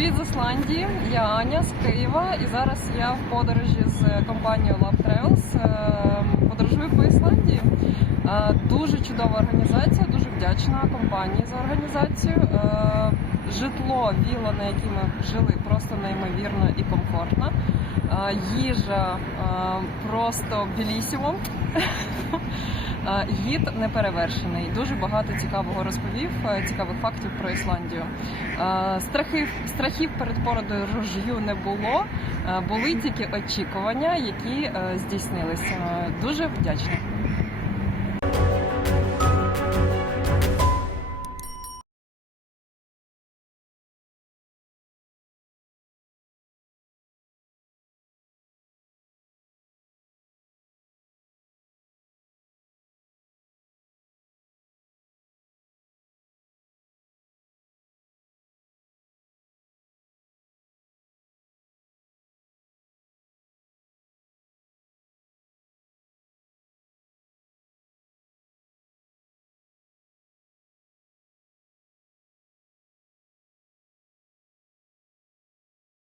Привіт з Ісландії. Я Аня з Києва, і зараз я в подорожі з компанією Love Travels. Дуже чудова організація, дуже вдячна компанії за організацію. Е, Житло, віла, на якій ми жили, просто неймовірно і комфортно. Е, Їжа е, просто білісімо. Е, Гід неперевершений. Дуже багато цікавого розповів, е, цікавих фактів про Ісландію. Е, Страхів, страхів перед подорожю не було. Е, Були тільки очікування, які е, здійснилися. Е, Дуже вдячна.